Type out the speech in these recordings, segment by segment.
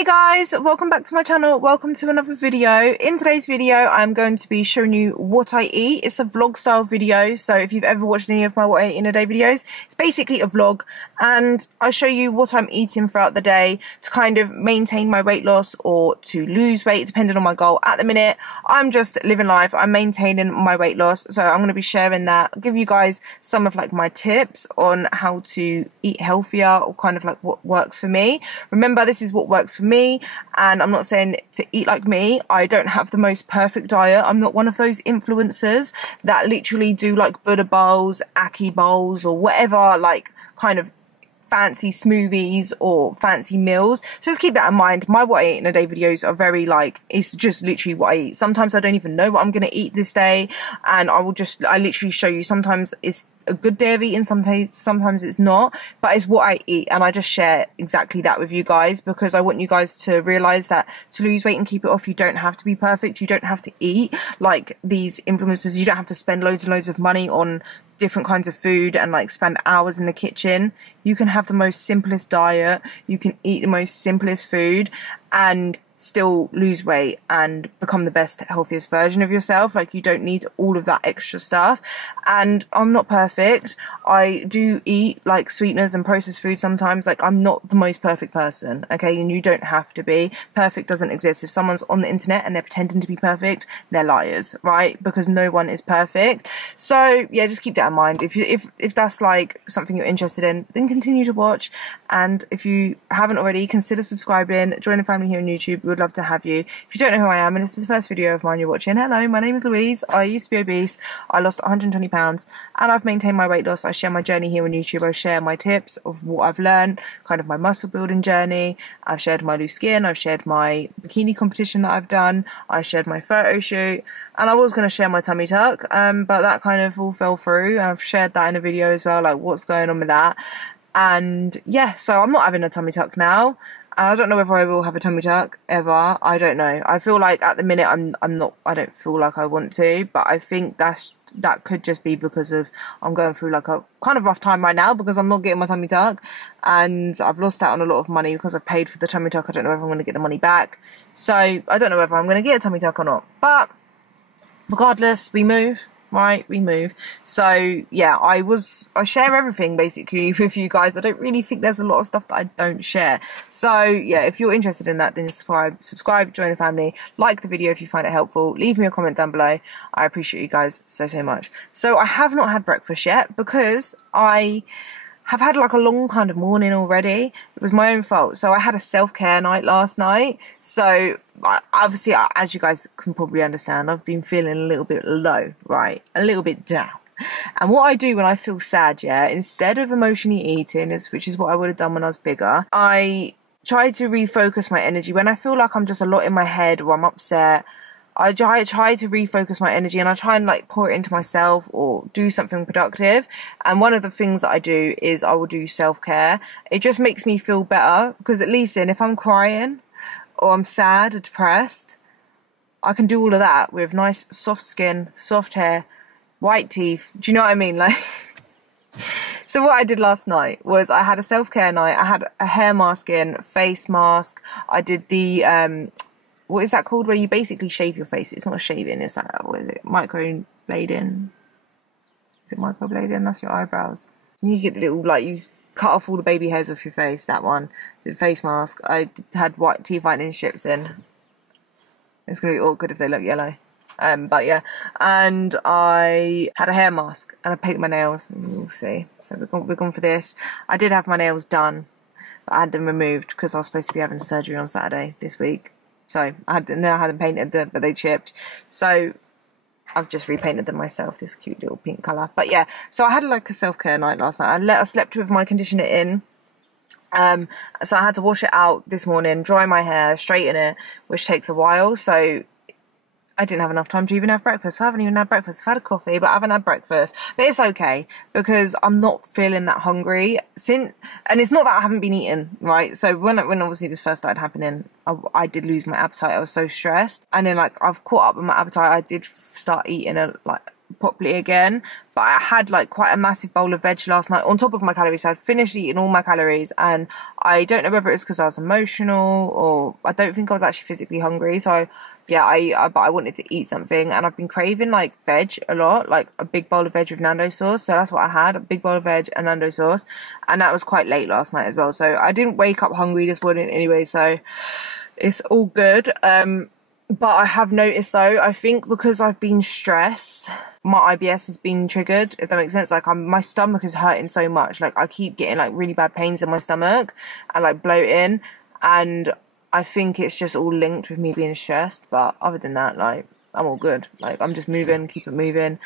Hey guys, welcome back to my channel. Welcome to another video. In today's video, I'm going to be showing you what I eat. It's a vlog style video, so if you've ever watched any of my what I eat in a day videos, it's basically a vlog, and I show you what I'm eating throughout the day to kind of maintain my weight loss or to lose weight, depending on my goal. At the minute, I'm just living life. I'm maintaining my weight loss, so I'm going to be sharing that. I'll give you guys some of like my tips on how to eat healthier or kind of like what works for me. Remember, this is what works for me, and I'm not saying to eat like me. I don't have the most perfect diet. I'm not one of those influencers that literally do like Buddha bowls, Aki bowls, or whatever, like kind of fancy smoothies or fancy meals. So just keep that in mind. My what I eat in a day videos are very like, it's just literally what I eat. Sometimes I don't even know what I'm going to eat this day, and I literally show you. Sometimes it's a good day of eating, sometimes it's not, but it's what I eat, and I just share exactly that with you guys because I want you guys to realize that to lose weight and keep it off, you don't have to be perfect. You don't have to eat like these influencers. You don't have to spend loads and loads of money on different kinds of food and like spend hours in the kitchen. You can have the most simplest diet, you can eat the most simplest food and still lose weight and become the best, healthiest version of yourself. Like, you don't need all of that extra stuff. And I'm not perfect. I do eat like sweeteners and processed food sometimes. Like, I'm not the most perfect person, okay? And you don't have to be. Perfect doesn't exist. If someone's on the internet and they're pretending to be perfect, they're liars, right? Because no one is perfect. So yeah, just keep that in mind. If that's like something you're interested in, then continue to watch. And if you haven't already, consider subscribing, join the family here on YouTube. We would love to have you. If you don't know who I am and this is the first video of mine you're watching, hello, my name is Louise. I used to be obese. I lost 120 pounds and I've maintained my weight loss. I share my journey here on YouTube. I share my tips of what I've learned, kind of my muscle building journey. I've shared my loose skin. I've shared my bikini competition that I've done. I shared my photo shoot, and I was going to share my tummy tuck, but that kind of all fell through. I've shared that in a video as well, like what's going on with that. And yeah, so I'm not having a tummy tuck now. I don't know whether I will have a tummy tuck ever. I don't know. I feel like at the minute I don't feel like I want to, but I think that could just be because of I'm going through like a kind of rough time right now because I'm not getting my tummy tuck and I've lost out on a lot of money because I've paid for the tummy tuck. I don't know if I'm going to get the money back. So I don't know whether I'm going to get a tummy tuck or not. But regardless, we move. Right, we move. So yeah, I share everything basically with you guys. I don't really think there's a lot of stuff that I don't share. So yeah, if you're interested in that, then subscribe, join the family, like the video if you find it helpful, leave me a comment down below. I appreciate you guys so much. So I have not had breakfast yet because I have had like a long kind of morning already. It was my own fault. So I had a self-care night last night. So obviously, as you guys can probably understand, I've been feeling a little bit low, right? A little bit down. And what I do when I feel sad, yeah, instead of emotionally eating, which is what I would have done when I was bigger, I try to refocus my energy. When I feel like I'm just a lot in my head or I'm upset, I try to refocus my energy and I try and like pour it into myself or do something productive. And one of the things that I do is I will do self-care. It just makes me feel better because at least if I'm crying or I'm sad or depressed, I can do all of that with nice soft skin, soft hair, white teeth. Do you know what I mean? Like, so what I did last night was I had a self-care night. I had a hair mask in, face mask. I did the what is that called? Where you basically shave your face. It's not shaving. It's that, what is it? Microblading. Is it microblading? That's your eyebrows. You get the little, like, you cut off all the baby hairs off your face. That one. The face mask. I had white teeth whitening strips in. It's going to be awkward if they look yellow. But yeah. And I had a hair mask. And I painted my nails. We'll see. So we're gone for this. I did have my nails done. But I had them removed because I was supposed to be having surgery on Saturday this week. So I had them painted, but they chipped. So I've just repainted them myself, this cute little pink colour. But yeah, so I had like a self-care night last night. I slept with my conditioner in. So I had to wash it out this morning, dry my hair, straighten it, which takes a while. So I didn't have enough time to even have breakfast. So I haven't even had breakfast. I've had a coffee, but I haven't had breakfast. But it's okay because I'm not feeling that hungry. And it's not that I haven't been eating, right? So when obviously this first started happening, I did lose my appetite. I was so stressed. And then like I've caught up with my appetite. I did start eating properly again. But I had like quite a massive bowl of veg last night on top of my calories. So I'd finished eating all my calories, and I don't know whether it's because I was emotional or I don't think I was actually physically hungry. So yeah, but I wanted to eat something, and I've been craving like veg a lot, like a big bowl of veg with Nando sauce. So that's what I had, a big bowl of veg and Nando sauce, and that was quite late last night as well. So I didn't wake up hungry this morning anyway, so it's all good. But I have noticed though, I think because I've been stressed, my IBS has been triggered, if that makes sense. Like my stomach is hurting so much. Like I keep getting like really bad pains in my stomach and like bloating, and I think it's just all linked with me being stressed. But other than that, like I'm all good. Like I'm just moving, keep it moving.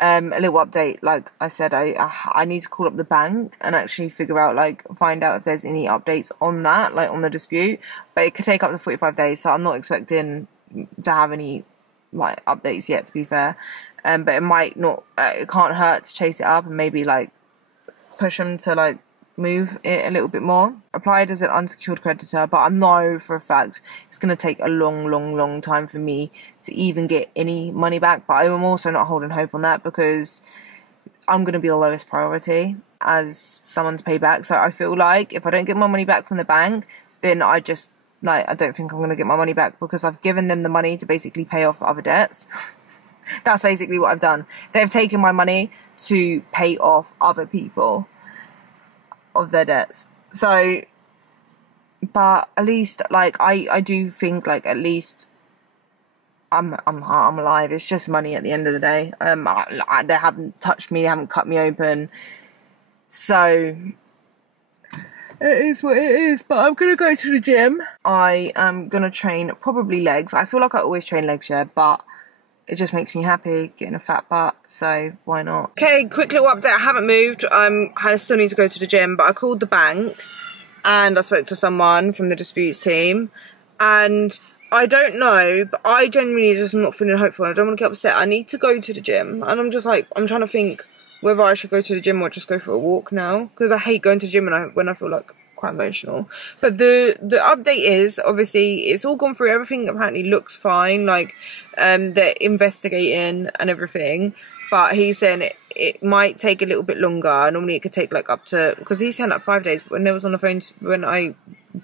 A little update, like I said, I need to call up the bank and actually figure out, like, find out if there's any updates on that, like on the dispute. But it could take up to 45 days, so I'm not expecting to have any like updates yet, to be fair. But it might not, it can't hurt to chase it up and maybe like push them to like move it a little bit more. Applied as an unsecured creditor, but I know for a fact it's going to take a long time for me to even get any money back. But I'm also not holding hope on that, because I'm going to be the lowest priority as someone to pay back. So I feel like if I don't get my money back from the bank, then I just, like, I don't think I'm going to get my money back, because I've given them the money to basically pay off other debts. That's basically what I've done. They've taken my money to pay off other people of their debts. So, but at least, like, I do think, like, at least I'm alive. It's just money at the end of the day. They haven't touched me, they haven't cut me open. So it is what it is. But I'm gonna go to the gym. I am gonna train probably legs. I feel like I always train legs, yeah, but it just makes me happy getting a fat butt, so why not? Okay, quick little update. I haven't moved. I still need to go to the gym, but I called the bank and I spoke to someone from the disputes team, and I don't know, but I genuinely just am not feeling hopeful. I don't want to get upset. I need to go to the gym, and I'm just like, I'm trying to think whether I should go to the gym or just go for a walk now, because I hate going to the gym when I feel like quite emotional. But the update is, obviously, it's all gone through. Everything apparently looks fine, like they're investigating and everything, but he's saying it might take a little bit longer. Normally it could take like up to, because he said like 5 days, but when they was on the phone, when I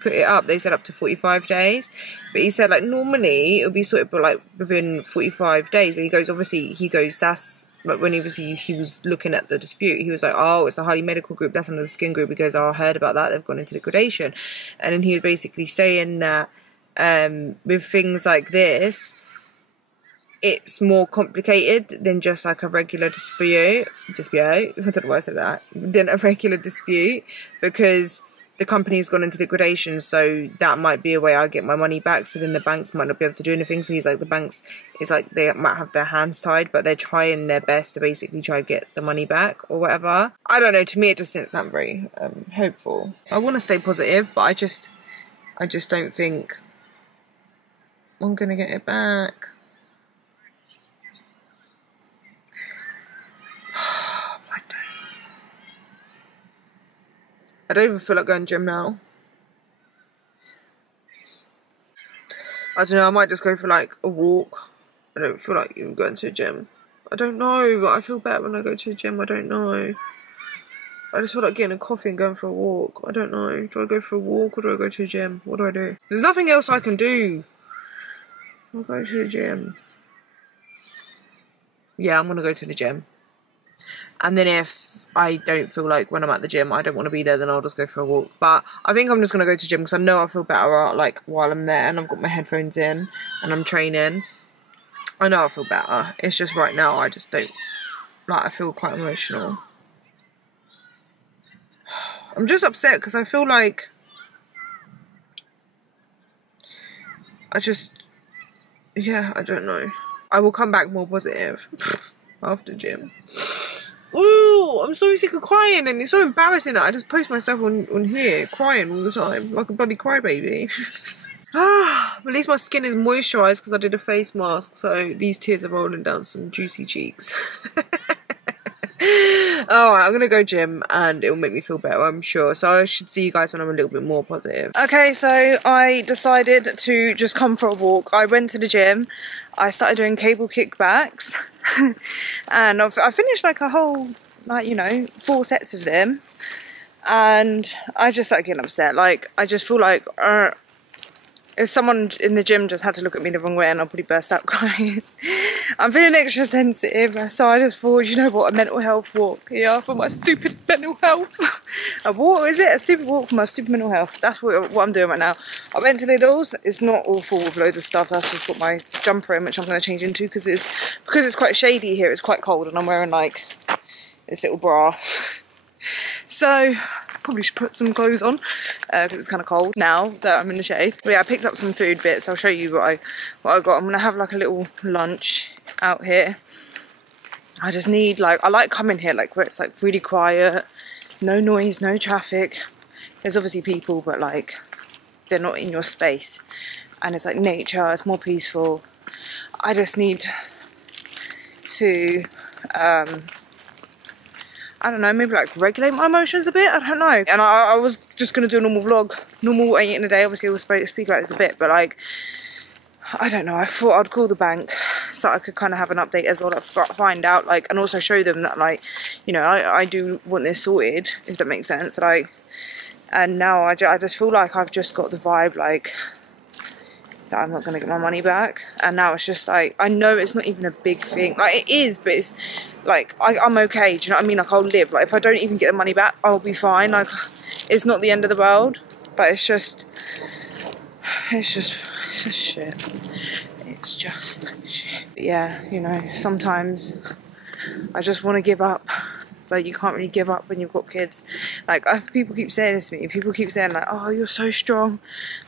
put it up, they said up to 45 days, but he said like normally it'll be sorted but like within 45 days. But he goes, obviously he goes, that's like when he was looking at the dispute, he was like, oh, it's a highly medical group, that's another skin group. He goes, oh, I heard about that, they've gone into liquidation. And then he was basically saying that with things like this, it's more complicated than just like a regular dispute, I don't know why I said that, than a regular dispute, because the company's gone into liquidation, so that might be a way I get my money back. So then the banks might not be able to do anything. So he's like, the banks, it's like they might have their hands tied, but they're trying their best to basically try to get the money back or whatever. I don't know, to me it just didn't sound very hopeful. I want to stay positive, but I just don't think I'm gonna get it back. I don't even feel like going to the gym now. I don't know, I might just go for like a walk. I don't feel like even going to the gym. I don't know, but I feel better when I go to the gym. I don't know. I just feel like getting a coffee and going for a walk. I don't know. Do I go for a walk or do I go to the gym? What do I do? There's nothing else I can do. I'll go to the gym. Yeah, I'm going to go to the gym. And then if I don't feel like when I'm at the gym I don't want to be there, then I'll just go for a walk. But I think I'm just going to go to the gym because I know I feel better like while I'm there and I've got my headphones in and I'm training. I know I feel better. It's just right now I just don't, like, I feel quite emotional. I'm just upset because I feel like yeah, I don't know. I will come back more positive after gym. Ooh, I'm so sick of crying, and it's so embarrassing that I just post myself on here crying all the time like a bloody crybaby. At least my skin is moisturised because I did a face mask, so these tears are rolling down some juicy cheeks. Alright, I'm gonna go gym and it will make me feel better, I'm sure. So I should see you guys when I'm a little bit more positive. Okay, so I decided to just come for a walk. I went to the gym. I started doing cable kickbacks. And I finished like a whole, like, you know, 4 sets of them, and I just started getting upset. Like, I just feel like if someone in the gym just had to look at me the wrong way, and I'll probably burst out crying. I'm feeling extra sensitive, so I just thought, you know what, a mental health walk, yeah, for my stupid mental health. A walk, is it? A stupid walk for my stupid mental health. That's what I'm doing right now. I went to Lidl's. It's not all full of loads of stuff. That's just got my jumper in, which I'm going to change into because it's quite shady here. It's quite cold, and I'm wearing like this little bra. So probably should put some clothes on because it's kind of cold now that I'm in the shade. But yeah, I picked up some food bits. I'll show you what I got. I'm gonna have like a little lunch out here. I just need, like, I like coming here like where it's like really quiet, no noise, no traffic. There's obviously people, but like they're not in your space, and it's like nature. It's more peaceful. I just need to I don't know, maybe like regulate my emotions a bit, I don't know. And I was just going to do a normal vlog, normal what I eat in a day. Obviously we'll speak about this a bit, but like, I don't know, I thought I'd call the bank so I could kind of have an update as well, like find out, like, and also show them that, like, you know, I do want this sorted, if that makes sense. And now I just feel like I've just got the vibe, like, that I'm not going to get my money back. And now it's just like, I know it's not even a big thing, like it is, but it's like I'm okay, do you know what I mean? Like, I'll live, like if I don't even get the money back, I'll be fine. Like, it's not the end of the world, but it's just shit. It's just shit. But yeah, you know, sometimes I just want to give up, but you can't really give up when you've got kids. Like, people keep saying this to me. People keep saying like, oh, you're so strong.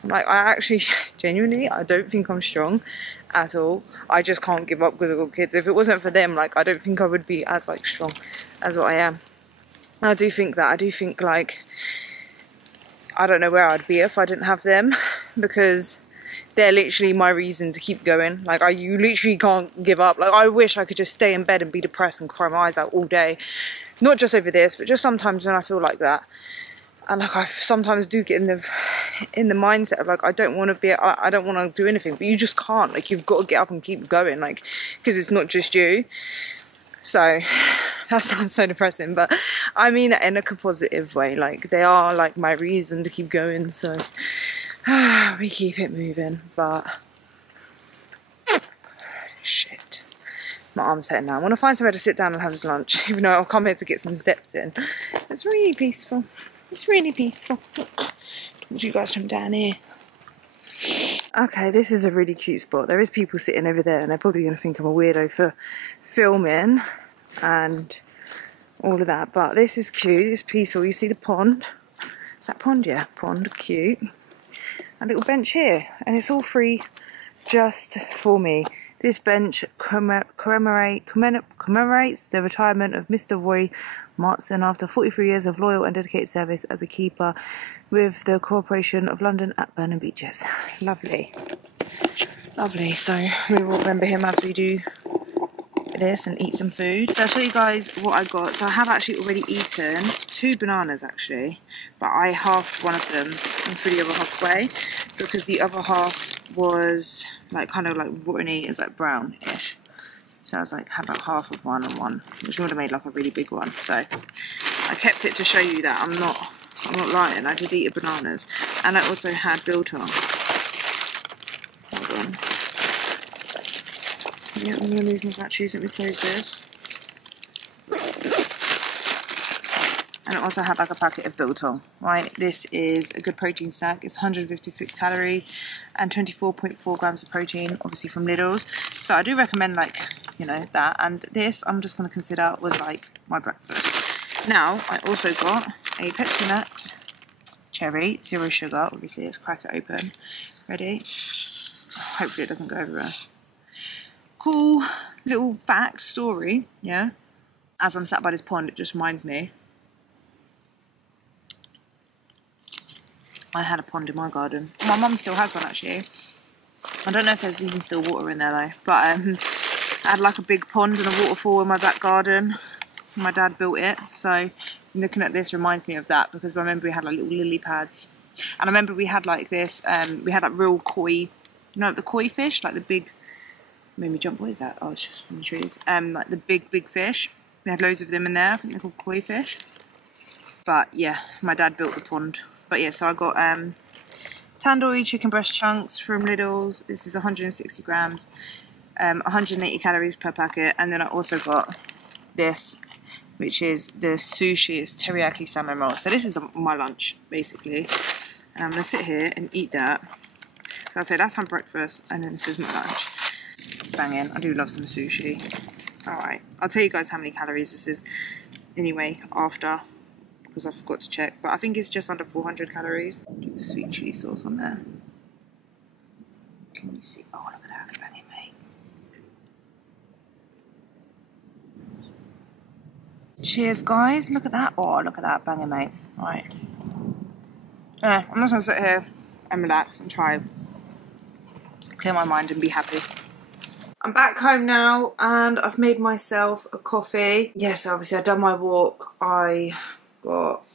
I'm like, I actually, genuinely, I don't think I'm strong at all. I just can't give up because I've got kids. If it wasn't for them, like, I don't think I would be as, like, strong as what I am. I do think like, I don't know where I'd be if I didn't have them, because they're literally my reason to keep going. Like, you literally can't give up. Like, I wish I could just stay in bed and be depressed and cry my eyes out all day. Not just over this, but just sometimes when I feel like that. And like, I sometimes do get in the mindset of like, I don't want to do anything, but you just can't. Like, you've got to get up and keep going, like, because it's not just you. So that sounds so depressing, but I mean that in a positive way. Like, they are like my reason to keep going. So we keep it moving, but shit. My arm's hurting now. I want to find somewhere to sit down and have some lunch, even though I'll come here to get some steps in. It's really peaceful. It's really peaceful. Talk to you guys from down here. Okay, this is a really cute spot. There is people sitting over there, and they're probably going to think I'm a weirdo for filming and all of that, but this is cute. It's peaceful. You see the pond? Is that pond? Yeah, pond. Cute. A little bench here, and it's all free just for me. This bench commemorates the retirement of Mr. Roy Martson after 43 years of loyal and dedicated service as a keeper with the Corporation of London at Burnham Beeches. Lovely. Lovely. So we will remember him as we do this and eat some food. So I'll show you guys what I got. So I have actually already eaten 2 bananas actually, but I halved one of them and threw the other half away because the other half was like kind of like rotteny. It was like brownish. So I was like, had like half of one and one, which would have made like a really big one. So I kept it to show you that I'm not lying. I did eat the bananas, and I also had biltong. Hold on. Yeah, I'm gonna lose my batteries. Let me close this. And I also had like a packet of biltong, right? This is a good protein snack. It's 156 calories and 24.4 grams of protein, obviously from Lidl's. So I do recommend, like, you know, that. And this I'm just going to consider was like my breakfast. Now, I also got a Pepsi Max cherry, 0 sugar. Obviously, let's crack it open. Ready? Hopefully it doesn't go everywhere. Cool little fact story, yeah? As I'm sat by this pond, it just reminds me. I had a pond in my garden. My mum still has one actually. I don't know if there's even still water in there though. But I had like a big pond and a waterfall in my back garden. My dad built it. So looking at this reminds me of that, because I remember we had like little lily pads. And I remember we had like this, we had like real koi, you know, like the koi fish, like the big made me jump. What is that? Oh, it's just from the trees. Like the big fish. We had loads of them in there. I think they're called koi fish. But yeah, my dad built the pond. But yeah, so I got tandoori chicken breast chunks from Lidl's. This is 160 grams, 180 calories per packet. And then I also got this, which is the sushi. It's teriyaki salmon roll. So this is my lunch, basically. And I'm going to sit here and eat that. So I'll say that's my breakfast, and then this is my lunch. Banging. I do love some sushi. Alright, I'll tell you guys how many calories this is anyway after, because I forgot to check. But I think it's just under 400 calories. Do the sweet chili sauce on there. Can you see? Oh, look at that. Banging, mate. Cheers, guys. Look at that. Oh, look at that. Banging, mate. Alright. I'm just going to sit here and relax and try clear my mind and be happy. I'm back home now and I've made myself a coffee. Yes, obviously I've done my walk. I got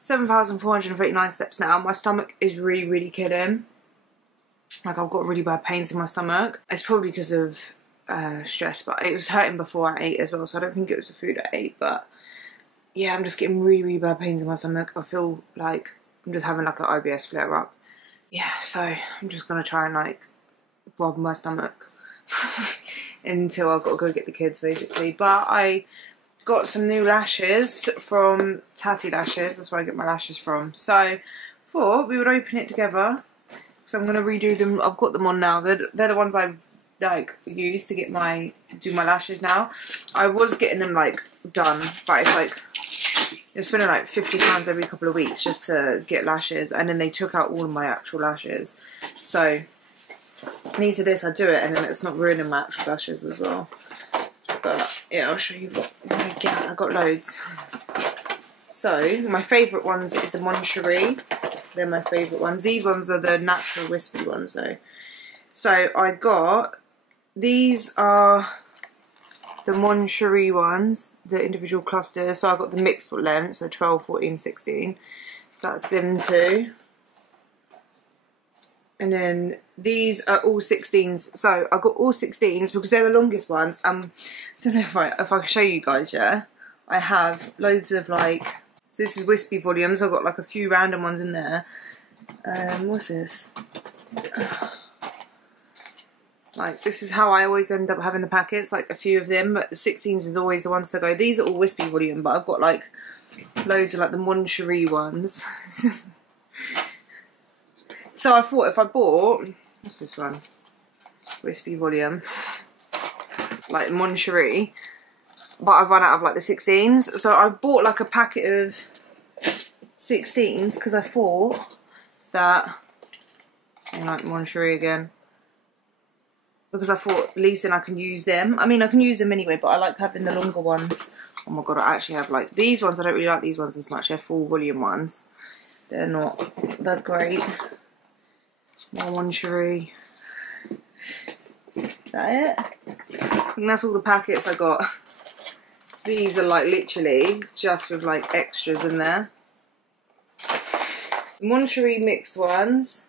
7,439 steps now. My stomach is really killing. Like, I've got really bad pains in my stomach. It's probably because of stress, but it was hurting before I ate as well, so I don't think it was the food I ate. But yeah, I'm just getting really bad pains in my stomach. I feel like I'm just having like an IBS flare up. Yeah, so I'm just gonna try and like rob my stomach until I've got to go get the kids, basically. But I got some new lashes from Tati Lashes. That's where I get my lashes from. So I thought we would open it together, because I'm going to redo them. I've got them on now. They're the ones I like use to get do my lashes now. I was getting them like done, but it's like you're spending like £50 every couple of weeks just to get lashes, and then they took out all of my actual lashes. So needs to this, I do it, and then it's not ruining my actual lashes as well. But yeah, I'll show you what I get. I got loads. So my favourite ones is the Moncherie. They're my favourite ones. These ones are the natural wispy ones though. So I got, these are the Moncherie ones, the individual clusters. So I got the mixed length, so 12, 14, 16. So that's them two. And then these are all 16s. So I got all 16s because they're the longest ones. I don't know if I can show you guys, yeah? I have loads of like, so this is wispy volumes. I've got like a few random ones in there. What's this? Like, this is how I always end up having the packets, like a few of them, but the 16s is always the ones to go. These are all wispy volume, but I've got like loads of like the Moncherie ones. So I thought if I bought, what's this one? Wispy volume, like Moncherie, but I've run out of like the 16s. So I bought like a packet of 16s because I thought that, and like Moncherie again, because I thought at least then I can use them. I mean, I can use them anyway, but I like having the longer ones. Oh my god, I actually have like these ones. I don't really like these ones as much. They're full volume ones. They're not that great. More Moncherie. Is that it? I think that's all the packets I got. These are like literally just with like extras in there. Moncherie mixed ones.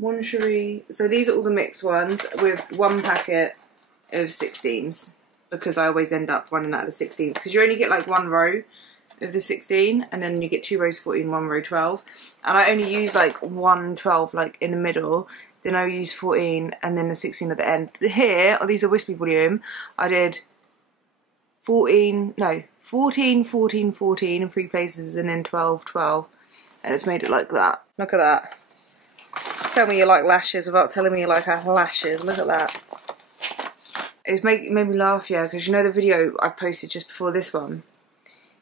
Moncherie. So these are all the mixed ones with one packet of 16s, because I always end up running out of the 16s, because you only get like one row of the 16 and then you get 2 rows 14, 1 row 12, and I only use like 1 12 like in the middle, then I use 14 and then the 16 at the end. Here, oh, these are wispy volume, I did 14, 14 in 3 places and then 12 12, and it's made it like that. Look at that. Tell me you like lashes without telling me you like lashes. Look at that. It's made me laugh, yeah, because you know the video I posted just before this one,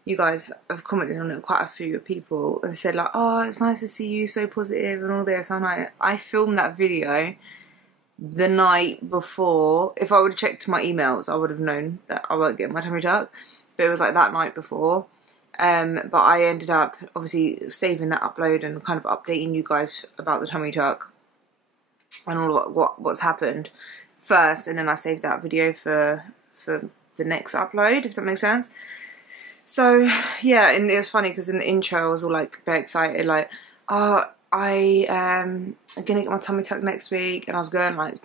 you guys have commented on it. Quite a few people have said like, oh, it's nice to see you so positive and all this. I'm like, I filmed that video the night before. If I would have checked my emails, I would have known that I won't get my tummy tuck, but it was like that night before. But I ended up obviously saving that upload and kind of updating you guys about the tummy tuck and all what's happened first, and then I saved that video for the next upload, if that makes sense. So yeah, and it was funny because in the intro I was all like very excited, like, oh, I am gonna get my tummy tuck next week, and I was going like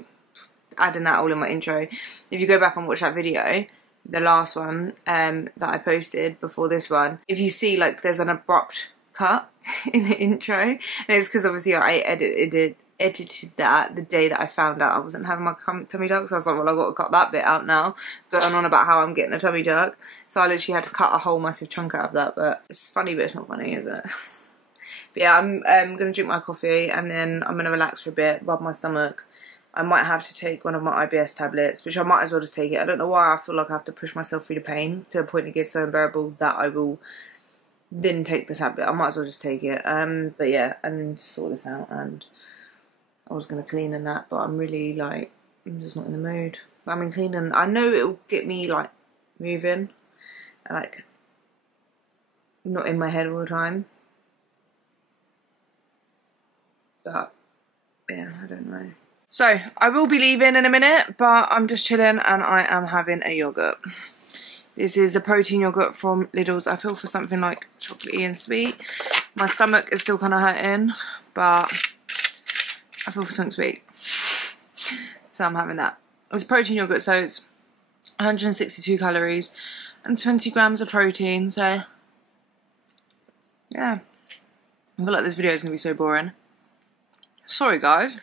adding that all in my intro. If you go back and watch that video, the last one that I posted before this one, if you see like there's an abrupt cut in the intro, and it's because obviously I edited that the day that I found out I wasn't having my tummy tuck, so I was like, well, I've got to cut that bit out now, going on about how I'm getting a tummy tuck. So I literally had to cut a whole massive chunk out of that, but it's funny, but it's not funny, is it? But yeah, I'm going to drink my coffee, and then I'm going to relax for a bit, rub my stomach. I might have to take one of my IBS tablets, which I might as well just take it. I don't know why I feel like I have to push myself through the pain to the point it gets so unbearable that I will then take the tablet. I might as well just take it. But yeah, and sort this out. And I was going to clean and that, but I'm really like, I'm just not in the mood. But I mean, cleaning, I know it'll get me like moving, like not in my head all the time. But yeah, I don't know. So, I will be leaving in a minute, but I'm just chilling and I am having a yoghurt. This is a protein yoghurt from Lidl's. I feel for something like chocolatey and sweet. My stomach is still kind of hurting, but I feel for something sweet. So I'm having that. It's a protein yoghurt, so it's 162 calories and 20 grams of protein, so yeah. I feel like this video is going to be so boring. Sorry guys.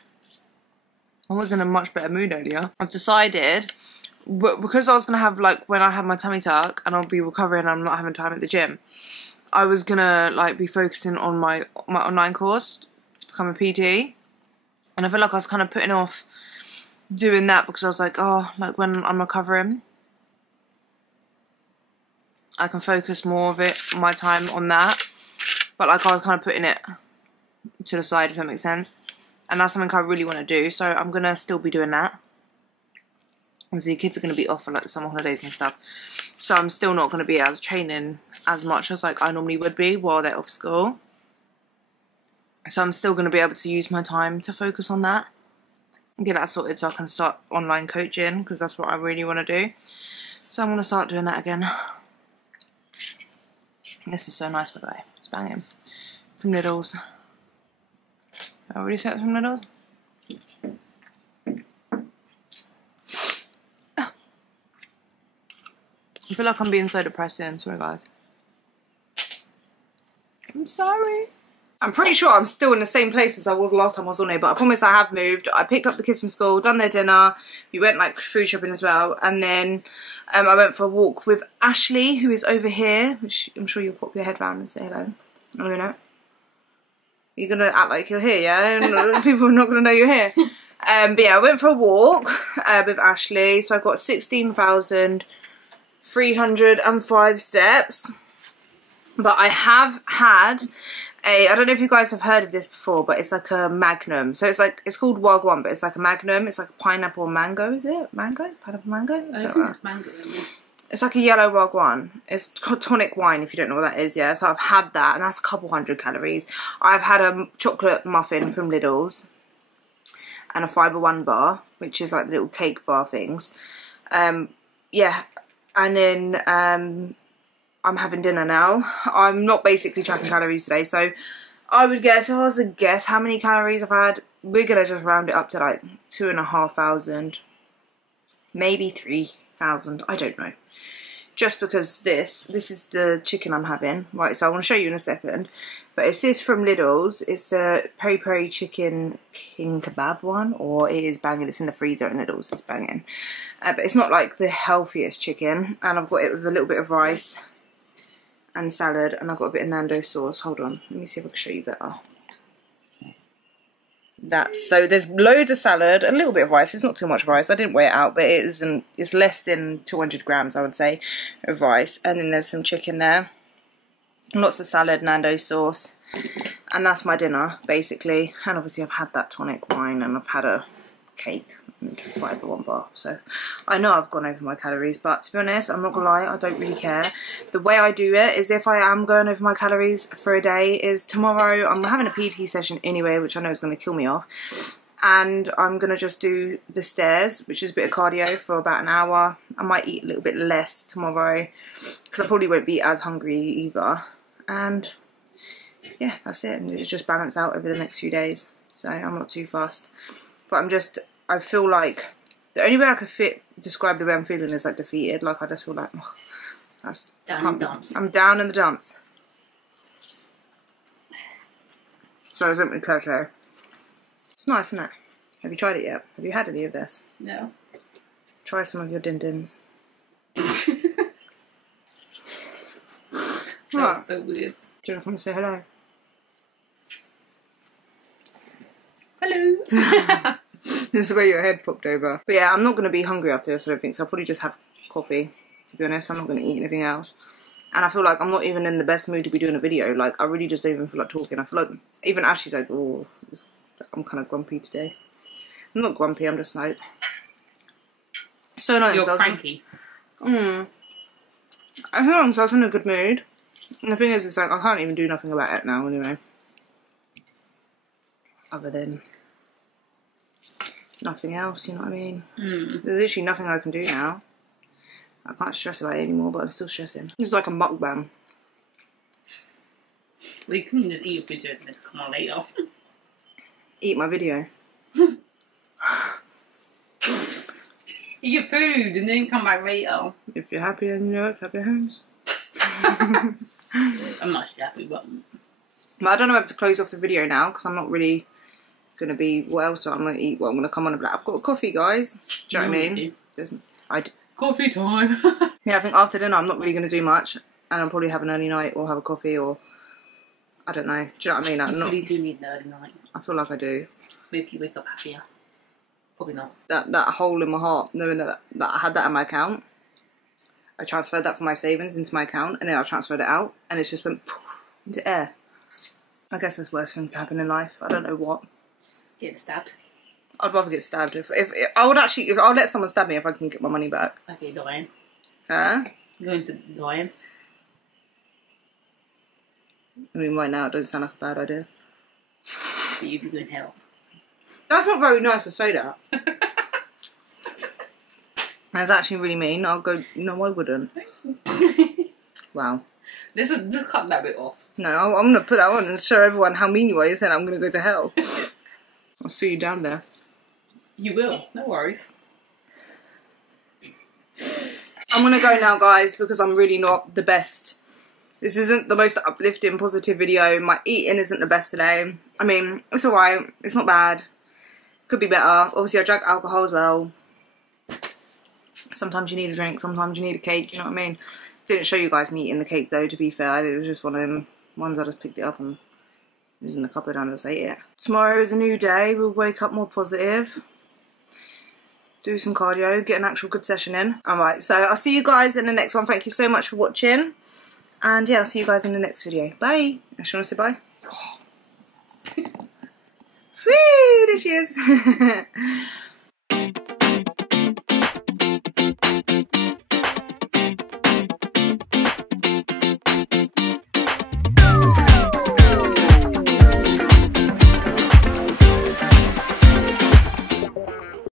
I was in a much better mood earlier. I've decided, because I was going to have, like, when I have my tummy tuck and I'll be recovering and I'm not having time at the gym, I was going to, like, be focusing on my online course to become a PT. And I feel like I was kind of putting off doing that because I was like, oh, like, when I'm recovering, I can focus more of it, my time on that. But, like, I was kind of putting it to the side, if that makes sense. And that's something I really want to do, so I'm going to still be doing that. Obviously, the kids are going to be off for like the summer holidays and stuff. So I'm still not going to be as training as much as like I normally would be while they're off school. So I'm still going to be able to use my time to focus on that. And get that sorted so I can start online coaching, because that's what I really want to do. So I'm going to start doing that again. This is so nice, by the way. It's banging. From Lidl's. I already said it from Lidl's. I feel like I'm being so depressing, sorry guys. I'm sorry. I'm pretty sure I'm still in the same place as I was last time I was on here, but I promise I have moved. I picked up the kids from school, done their dinner, we went like food shopping as well, and then I went for a walk with Ashley, who is over here, which I'm sure you'll pop your head round and say hello in a minute. You're going to act like you're here, yeah? And people are not going to know you're here. But yeah, I went for a walk with Ashley. So I got 16,305 steps. But I have had I don't know if you guys have heard of this before, but it's like a Magnum. So it's called Wagwan, but it's like a Magnum. It's like a pineapple mango, is it? Mango? Pineapple mango? I think it's mango. It's like a yellow Wagwan. It's tonic wine, if you don't know what that is, yeah. So I've had that, and that's a couple hundred calories. I've had a chocolate muffin from Lidl's and a Fibre One bar, which is like the little cake bar things. Yeah, and then I'm having dinner now. I'm not basically tracking calories today, so I would guess, if I was to guess how many calories I've had, we're going to just round it up to like 2,500, maybe 3,000, I don't know. Just because this is the chicken I'm having, right, so I want to show you in a second, but it's this from Lidl's. It's the peri peri chicken king kebab one, or it is banging. It's in the freezer at Lidl's, it's banging. But it's not like the healthiest chicken, and I've got it with a little bit of rice and salad, and I've got a bit of Nando's sauce. Hold on, let me see if I can show you better. So there's loads of salad, a little bit of rice. It's not too much rice. I didn't weigh it out, but it's less than 200 grams, I would say, of rice. And then there's some chicken there, lots of salad, Nando's sauce, and that's my dinner basically. And obviously I've had that tonic wine, and I've had a cake and Fibre One bar. So I know I've gone over my calories, but to be honest, I'm not gonna lie, I don't really care. The way I do it is, if I am going over my calories for a day, is tomorrow I'm having a PT session anyway, which I know is going to kill me off, and I'm going to just do the stairs, which is a bit of cardio, for about an hour. I might eat a little bit less tomorrow because I probably won't be as hungry either, and yeah, that's it. And it's just balance out over the next few days, so I'm not too fussed. But I feel like The only way I could describe the way I'm feeling is like defeated. Like I just feel like, oh, down in the dumps. I'm down in the dumps. So I don't really It's nice, isn't it? Have you tried it yet? Have you had any of this? No. Try some of your din-dins. That's so weird. Do you want to come and say hello? Hello. This is where your head popped over. But yeah, I'm not going to be hungry after this, I don't think, so I'll probably just have coffee, to be honest. I'm not going to eat anything else. And I feel like I'm not even in the best mood to be doing a video. Like, I really just don't even feel like talking. I feel like, even Ashley's like, oh, I'm kind of grumpy today. I'm not grumpy, I'm just like... So nice. You're cranky. I feel like I was in a good mood. And the thing is, it's like, I can't even do nothing about it now, anyway. Other than... nothing else, you know what I mean? There's literally nothing I can do now. I can't stress about it anymore, but I'm still stressing. This is like a mukbang. Well, you can just eat your video and then come on later. Eat my video. Eat your food and then come back later. If you're happy and you know it, clap your hands. I'm not happy, but I don't know whether to close off the video now, because I'm not really going to be... What else I'm going to eat? Well, I'm going to come on and be like, I've got a coffee, guys. Do you know what I mean? Coffee time. Yeah, I think after dinner I'm not really going to do much, and I'll probably have an early night or have a coffee, or I don't know. Do you know what I mean? You really do need an early night. I feel like I do. Maybe you wake up happier. Probably not. That hole in my heart, knowing that I had that in my account, I transferred that from my savings into my account, and then I transferred it out, and it just went poof, into air. I guess there's worse things to happen in life. I don't know what. Getting stabbed. I'd rather get stabbed. If I'll let someone stab me if I can get my money back. Okay, dying. Huh? Going to dying. I mean, right now it doesn't sound like a bad idea. But you'd be going to hell. That's not very nice to say that. That's actually really mean. I'll go, no, I wouldn't. Wow. Just cut that bit off. No, I'm going to put that on and show everyone how mean you are. You're saying I'm going to go to hell. I'll see you down there. You will, no worries. I'm going to go now, guys, because I'm really not the best. This isn't the most uplifting, positive video. My eating isn't the best today. I mean, it's alright. It's not bad. Could be better. Obviously, I drank alcohol as well. Sometimes you need a drink. Sometimes you need a cake. You know what I mean? Didn't show you guys me eating the cake, though, to be fair. It was just one of them ones I just picked it up and it was in the cupboard and I just ate it. Tomorrow is a new day. We'll wake up more positive. Do some cardio. Get an actual good session in. Alright, so I'll see you guys in the next one. Thank you so much for watching. And yeah, I'll see you guys in the next video. Bye. Actually, want to say bye? Oh. Woo, there she is.